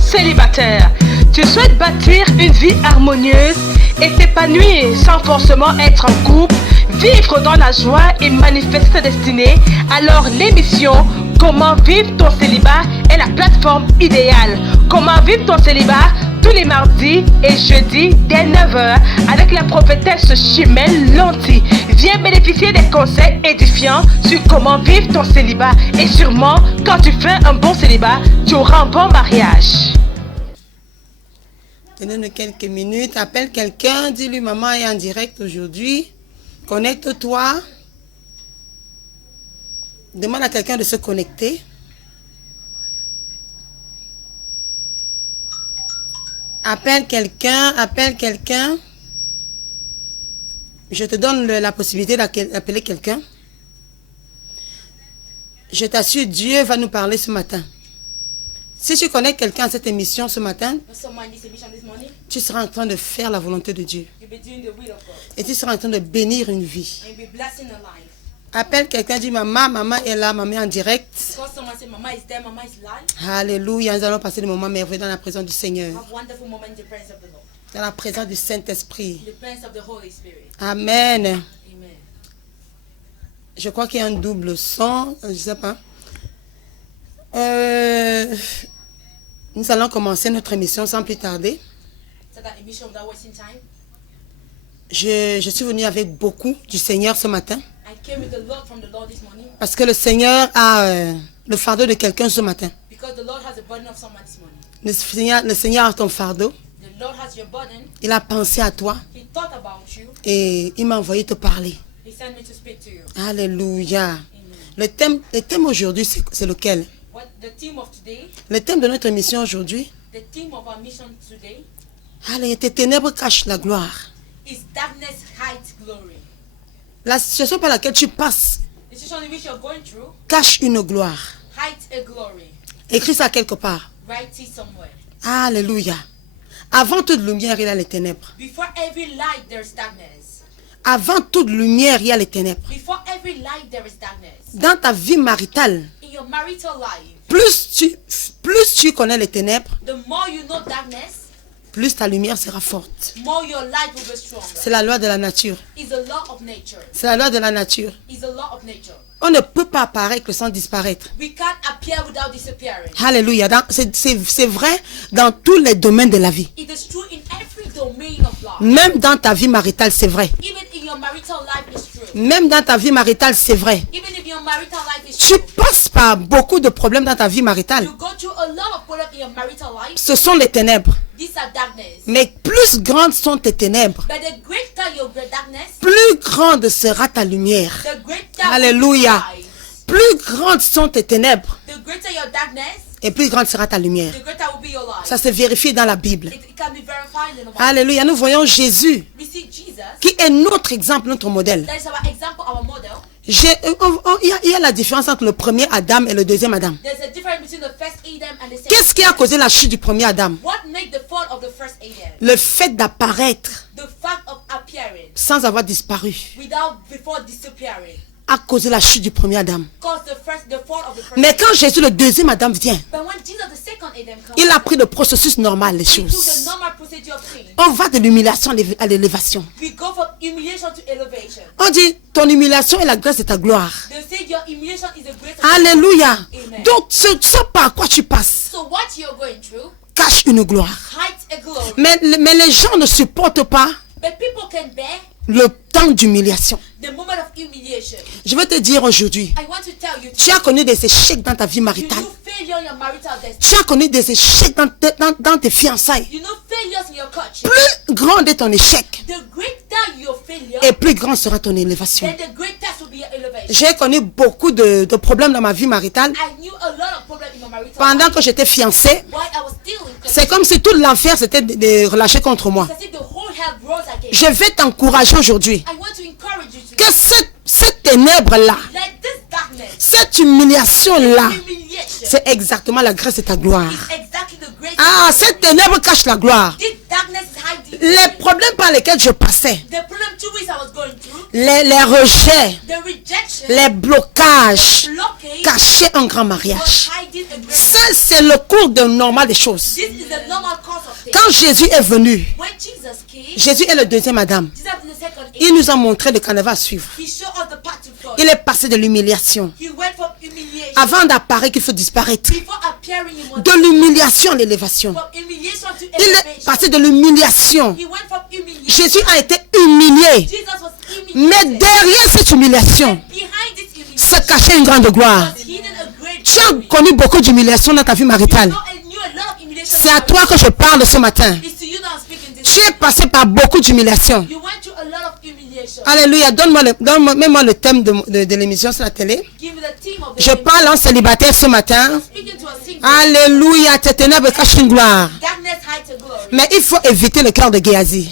Célibataire, tu souhaites bâtir une vie harmonieuse et t'épanouir sans forcément être en couple, vivre dans la joie et manifester ta destinée? Alors l'émission Comment vivre ton célibat est la plateforme idéale. Comment vivre ton célibat tous les mardis et jeudis dès 9h avec la prophétesse Chimène Lanty. Viens bénéficier des conseils édifiants sur comment vivre ton célibat. Et sûrement, quand tu fais un bon célibat, tu auras un bon mariage. Donne-nous quelques minutes, appelle quelqu'un, dis-lui maman est en direct aujourd'hui. Connecte-toi. Demande à quelqu'un de se connecter. Appelle quelqu'un. Je te donne la possibilité d'appeler quelqu'un. Je t'assure, Dieu va nous parler ce matin. Si tu connais quelqu'un à cette émission ce matin, tu seras en train de faire la volonté de Dieu. Et tu seras en train de bénir une vie. Appelle quelqu'un, dis maman est là, maman est en direct. Alléluia, nous allons passer des moments merveilleux dans la présence du Seigneur. Dans la présence du Saint-Esprit. Amen. Je crois qu'il y a un double son, je ne sais pas. Nous allons commencer notre émission sans plus tarder. Je suis venu avec beaucoup du Seigneur ce matin. Parce que le Seigneur a le fardeau de quelqu'un ce matin. Le Seigneur a ton fardeau. Il a pensé à toi. Et il m'a envoyé te parler. Alléluia. Le thème aujourd'hui, c'est lequel? Le thème de notre émission aujourd'hui. Allez, tes ténèbres cachent la gloire. La situation par laquelle tu passes cache une gloire. Écris ça quelque part. Alléluia. Avant toute lumière, il y a les ténèbres. Avant toute lumière, il y a les ténèbres. Dans ta vie maritale, plus tu connais les ténèbres, plus ta lumière sera forte. C'est la loi de la nature. C'est la loi de la nature. On ne peut pas apparaître sans disparaître. Alléluia. C'est vrai dans tous les domaines de la vie. Même dans ta vie maritale, c'est vrai. Même dans ta vie maritale, c'est vrai. Tu passes par beaucoup de problèmes dans ta vie maritale. Ce sont les ténèbres. Mais plus grandes sont tes ténèbres, plus grande sera ta lumière. Alléluia. Plus grandes sont tes ténèbres, et plus grande sera ta lumière. Ça se vérifie dans la Bible. Alléluia. Nous voyons Jésus, qui est notre exemple, notre modèle. Il y a la différence entre le premier Adam et le deuxième Adam. Qu'est-ce qui a causé la chute du premier Adam? Le fait d'apparaître sans avoir disparu a causé la chute du premier Adam. Mais quand Jésus, le deuxième Adam, vient, il a pris le processus normal, les choses. On va de l'humiliation à l'élévation. On dit, ton humiliation est la grâce de ta gloire. Alléluia. Donc, ce par quoi tu passes cache une gloire. Mais les gens ne supportent pas le temps d'humiliation. Je veux te dire aujourd'hui, tu as connu des échecs dans ta vie maritale. Tu as connu des échecs dans tes fiançailles. Plus grand est ton échec, et plus grand sera ton élévation. J'ai connu beaucoup de problèmes dans ma vie maritale. Pendant que j'étais fiancée, c'est comme si tout l'enfer s'était relâché contre moi. Je vais t'encourager aujourd'hui que cette ténèbre-là, cette humiliation-là, c'est exactement la grâce de ta gloire. Ah, cette ténèbre cache la gloire. Les problèmes par lesquels je passais les rejets, les blocages cachaient un grand mariage. Ça, c'est le cours normal des choses. Quand Jésus est venu, Jésus est le deuxième Adam. Il nous a montré le canevas à suivre. Il est passé de l'humiliation. Avant d'apparaître, il faut disparaître. De l'humiliation à l'élévation. Il est passé de l'humiliation. Jésus a été humilié. Mais derrière cette humiliation, se cachait une grande gloire. Tu as connu beaucoup d'humiliation dans ta vie maritale. C'est à toi que je parle ce matin. Tu es passé par beaucoup d'humiliation. Alléluia. Mets-moi le thème de l'émission sur la télé. Je parle en célibataire ce matin. Alléluia. Tes ténèbres cachent une gloire. Mais il faut éviter le cœur de Géasi.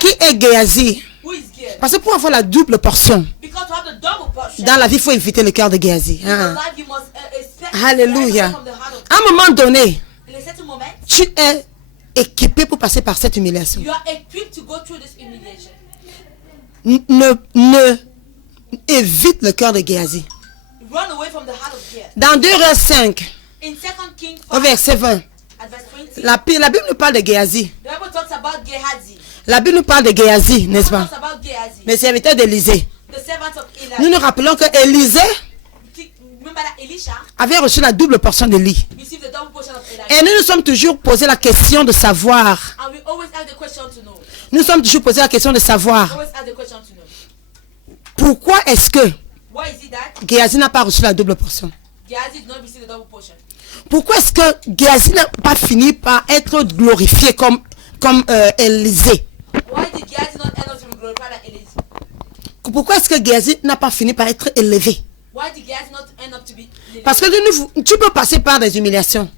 Qui est Géasi? Parce que pour avoir la double portion, dans la vie, il faut éviter le cœur de Géasi. Alléluia. À un moment donné, tu es équipé pour passer par cette humiliation. Ne évite le cœur de Géasi. Dans 2h5, au verset 20, la Bible nous parle de Géasi. La Bible nous parle de Géasi, n'est-ce pas? Le serviteur d'Élisée. Nous nous rappelons que Élisée avait reçu la double portion de lit. Et nous nous sommes toujours posé la question de savoir. Nous sommes toujours posé la question de savoir. Pourquoi est-ce que Géasi n'a pas reçu la double portion? Pourquoi est-ce que Géasi n'a pas fini par être glorifié comme Élisée? Pourquoi est-ce que Géasi n'a pas fini par être élevé? Parce que tu peux passer par des humiliations.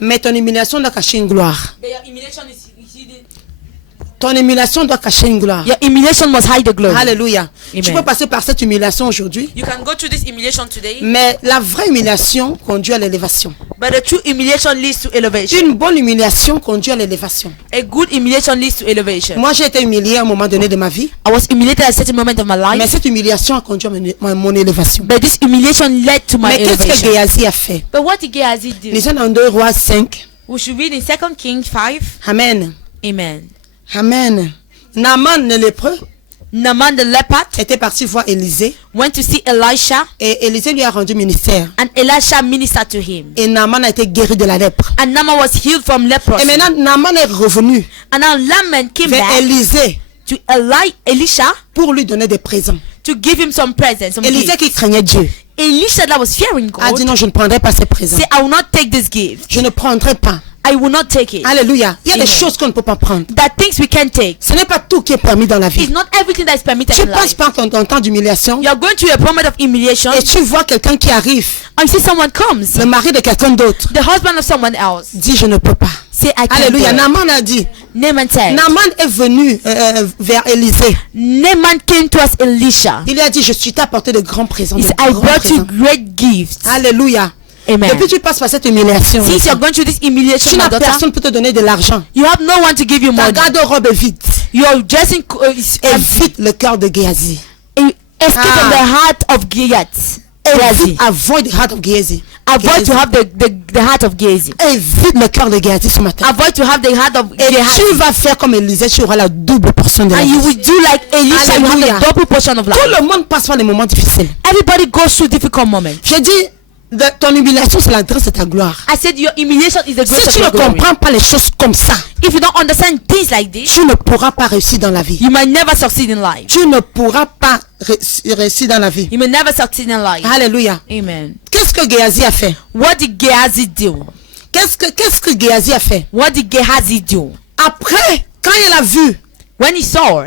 Mais ton humiliation doit cacher une gloire. Ton humiliation doit cacher une gloire. Your humiliation must hide the glory. Alléluia. Amen. Tu peux passer par cette humiliation aujourd'hui. You can go through this humiliation today. Mais la vraie humiliation conduit à l'élévation. But the true humiliation leads to elevation. Une bonne humiliation conduit à l'élévation. A good humiliation leads to elevation. Moi, j'ai été humilié à un moment donné de ma vie. I was humiliated at a certain moment of my life. Mais cette humiliation a conduit à mon élévation. But this humiliation led to my elevation. Mais qu'est-ce que Géasi a fait? But what did Gehazi do? Lisons dans 2 Rois 5. We should read in 2 Kings 5. Amen. Amen. Amen. Naaman le lépreux Naaman the leopard était parti voir Élisée. Went to see Elisha. Et Élisée lui a rendu ministère. And Elisha ministered to him. Et Naaman a été guéri de la lèpre. And Naaman was healed from leprosy. Et maintenant Naaman est revenu And now Naaman came vers back Élisée to Elisha pour lui donner des présents. to give him some presents. Some Élisée gifts. qui craignait Dieu Elisha that was fearing a dit God non, je ne prendrai pas ces présents. say, I will not take this gift. Je ne prendrai pas. I will not take it. Alléluia. Il y a des Amen. choses qu'on ne peut pas prendre. That things we can take. Ce n'est pas tout qui est permis dans la It's vie. not everything that is permitted Tu in passes life. par ton temps d'humiliation You are going through a moment of humiliation et tu vois quelqu'un qui arrive, and you see someone comes, le mari de quelqu'un d'autre, the husband of someone else. dit je ne peux pas. Say, I can't Alléluia. do it. Naaman a dit, Naaman said, Naaman est venu vers Élisée. Naaman came to us Elisha. Il lui a dit, je suis apporté de grands présents. He De said, I grands brought you présents. great gifts. Alléluia. Amen. Depuis que tu passes par cette humiliation, Since you're going through this humiliation, tu my n'as daughter, personne pour te donner de l'argent. you have no one to give you Ta money. garde-robe est vide. Your dressing is empty. Évite le cœur de Géasi. Escape from the heart of Gehazi. Avoid the heart of Géasi. Avoid to have the heart of Gehazi. Évite le cœur de Géasi ce matin. Avoid to have the heart of Et Gehazi. tu vas faire comme Élisée, tu auras la double portion de la And vie. you will do like Elisha, you Alléluia. have the double portion of life. Tout le monde passe par des moments difficiles. Everybody goes through difficult moments. J'ai dit, ton humiliation, c'est l'adresse de ta gloire. I said your humiliation is the grace Si of tu ne your glory. comprends pas les choses comme ça, If you don't understand things like this, tu ne pourras pas réussir dans la vie. you might never succeed in life. Tu ne pourras pas réussir dans la vie. You may never succeed in life. Alléluia. Amen. Qu'est-ce que Géasi a fait? What did Gehazi do? Qu'est-ce que Géasi a fait? What did Gehazi do? Après, quand il a vu When he saw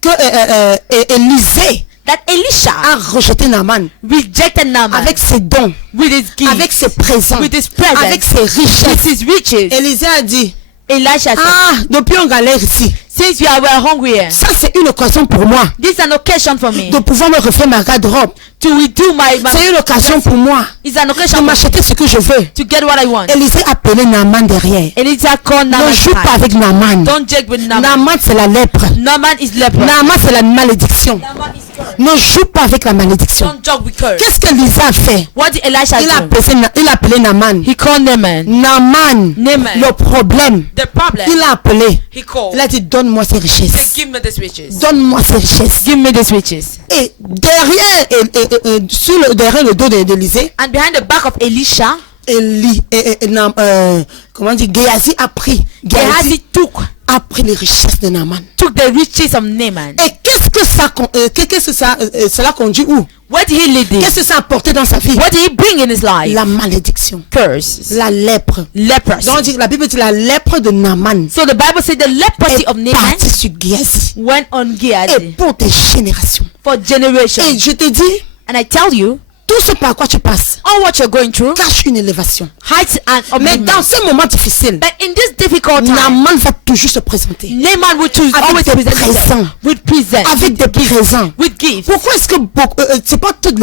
que Élisée that Elisha a rejeté Naaman rejected Naaman avec ses dons, with his gifts, avec ses présents, with his presents, avec ses with richesses, his riches, Élisée a dit, Elisha said, depuis on galère ici, Since we were hungry, ça c'est une occasion pour moi this is an occasion for me de pouvoir me refaire ma garde-robe. to redo my C'est une occasion pour moi It's an de occasion for me m'acheter ce que je veux. to get what I want. Élisée a appelé Naaman derrière. Elijah called Ne Naaman. joue pas avec Naaman. Don't joke with Naaman. Naaman c'est la lèpre. Naaman is leper. Naaman c'est la malédiction. Naaman is cursed. Ne joue pas avec la malédiction. Don't joke with curse. Qu'est-ce qu'Élisée a fait? What did Elisha Il a do? appelé Naaman. He called Naaman. Naaman, Naaman. le problème, The problem. il a appelé. He called. Il a dit donne-moi ces He said, richesses. give me these riches. Donne-moi ces richesses. Give me these riches. Et derrière, derrière le dos d'Élisée, And behind the back of Elisha, comment on dit, Géasi a pris. Gehazi A pris les richesses de Naaman. took the riches of Naaman. Et qu'est-ce que cela conduit où? What did he lead in? Qu'est-ce que ça a apporté dans sa vie? What did he bring in his life? La malédiction. Curses. La lèpre. Leprosy. Donc la Bible dit la lèpre de Naaman So the Bible said the leprosy est of Naaman partie sur Géasi. went on Et Gehazi pour des générations. for generations. Et je te dis, And I tell you, tout ce par quoi tu passes all what you're going through cache une élévation. hides an Mais upliftment. dans ce moment difficile, But in this difficult time, Naaman va toujours se présenter. Naaman would choose Avec always des present présents. himself with presents, Avec des présents. with gifts. Pourquoi est-ce que c'est pas toutes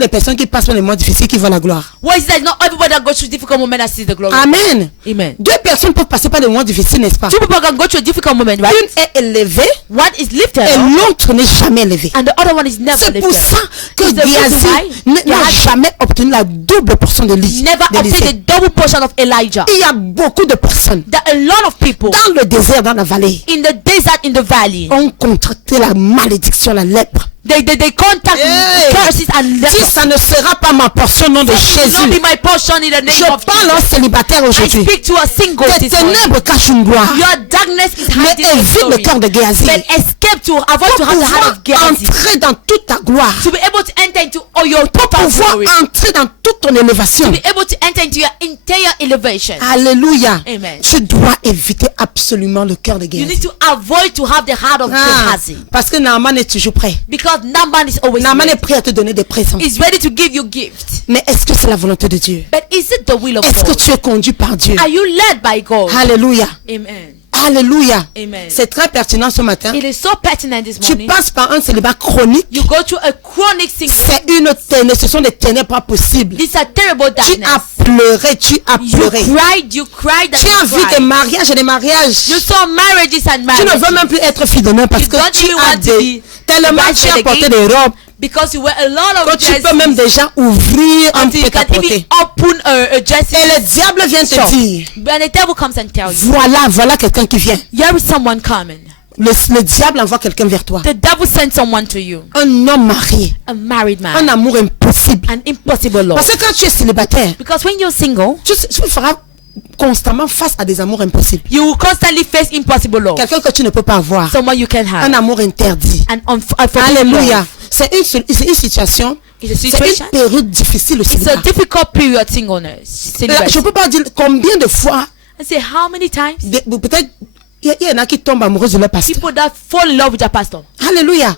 les personnes qui passent par les moments difficiles qui voient la gloire? Why is that not everybody that goes through difficult moment that sees the glory? Amen. Amen. Deux personnes peuvent passer par des moments difficiles, n'est-ce pas? Two people can go through a difficult moment, right? Une est élevée One is lifted et up, l'autre n'est jamais élevée. and the other one is never C'est pour lifted. ça que It's the reason Géhazi why n'a Gehazi jamais obtenu la double portion de never obtained d'Élisée. the double portion of Elijah. Il y a beaucoup de personnes That a lot of people dans le désert, dans la vallée, in the desert, in the valley, ont contracté la malédiction, la lèpre. they contact Hey! curses and Si leprosy. ça ne sera pas ma portion au nom de It will not be Jésus, my portion in the name je of parle Jesus. aux célibataires I aujourd'hui. speak to a single Les this morning. ténèbres cachent une gloire. Your darkness is Mais hiding your évite le glory. cœur de Géhazi. But escape to avoid Pour to have the heart pouvoir of Gehazi. entrer dans toute ta gloire, To be able to enter into all your pour total pouvoir glory. entrer dans toute ton élévation. To be able to enter into your entire elevation. Alléluia. Amen. Tu dois éviter absolument le cœur de You Géhazi. need to avoid to have the heart of Gehazi. Parce que Naaman est toujours prêt. Because Naaman is always Naaman est ready. prêt à te donner des présents. Is ready to give you gifts. Mais est-ce que c'est la volonté de Dieu? But is it the will of Est-ce que God? tu es conduit par Dieu? Are you led by God? Alléluia. Amen. Alléluia. Amen. C'est très pertinent ce matin. It is so pertinent this Tu morning. passes par un célibat chronique. You go through a chronic single. C'est une ténèbre, ce sont des ténèbres pas possibles. This is a terrible Tu darkness. as pleuré, tu as You pleuré. cried and Tu as you vu des cried. mariages et des mariages. You saw marriages and Tu ne marriages. veux même plus être fille d'honneur parce You que don't tu even as want to be tellement tu as invited porté again. des robes Because you wear a lot que of tu peux dresses. même déjà ouvrir un Until you can prêt-à-porter. even open a dress. Et le diable vient te shop. dire, When the devil comes and tells you, voilà quelqu'un qui vient. here is someone coming. Le diable envoie quelqu'un vers toi. The devil sends someone to you. Un homme marié. A married Un man. amour impossible. An impossible love. Parce que quand tu es célibataire, Because when you're single, tu feras constamment face à des amours impossibles. you will constantly face impossible love. Quelqu'un que tu ne peux pas avoir. Someone you can have. Un amour interdit. An unforgiving Alléluia. love. C'est une situation. It's a C'est situation. une période difficile au It's a célibat. difficult period singleness. Là, Celibacy. je ne peux pas dire combien de fois, I say how many times peut-être, il y en a qui tombent amoureux de leur pasteur. people that fall in love with their pastor. Alléluia.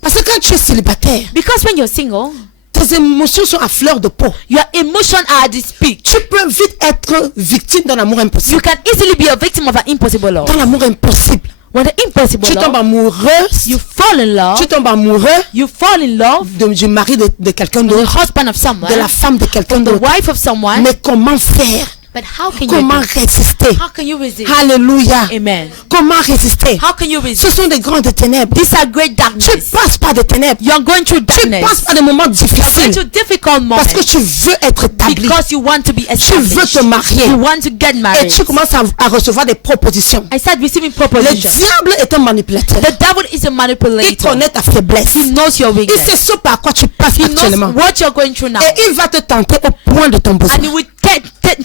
Parce que quand tu es célibataire, Because when you're single, tes émotions sont à fleur de peau. your emotions are at its peak. Tu peux vite être victime d'un amour You impossible. can easily be a victim of an impossible love. Dans l'amour impossible, When the impossible tu tombes love, amoureux, you fall in love. tu tombes amoureux You fall in love du mari de quelqu'un with the d'autre, husband of someone, de la femme de quelqu'un the d'autre. wife of someone. Mais comment faire? But how can you Comment do? résister? How can you resist? Alléluia. Amen. Comment résister? How can you Ce resist? sont des grandes ténèbres. These are great Tu darkness. passes par des ténèbres. You're going through Tu darkness. passes par des moments You're going difficiles through difficult parce que moments tu veux être établi. because you want to be Tu veux established. te marier. You want to get Et married. tu commences à recevoir des propositions. I start receiving Le propositions. diable est un manipulateur. The devil is a Il manipulator. connaît ta faiblesse. He knows your Il weakness. sait ce par quoi tu passes He actuellement. knows what you're going through now. Et il va te tenter au point de ton besoin. And he will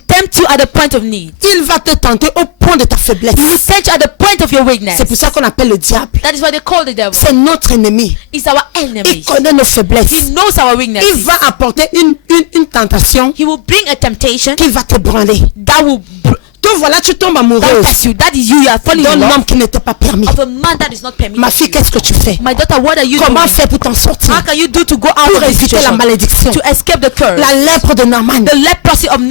tempt you at the point of need. Il va te tenter au point de ta faiblesse. He will tempt you at the point of your weakness. C'est pour ça qu'on appelle le diable. That is why they call the devil. C'est notre ennemi. He's our Il enemy. connaît nos faiblesses. He knows our Il weaknesses. va apporter une tentation He will bring a temptation qui va te branler. that will Donc voilà, tu tombes amoureuse test you. That is you are falling in d'un love homme qui n'était pas permis. of a man that is not permitted. Ma fille, qu'est-ce que tu fais? My daughter, what are you Comment doing? faire pour t'en sortir? How can you do to go out Pour of this éviter la situation? malédiction. To escape the curse. La lèpre de Naaman. The leprosy of Naaman.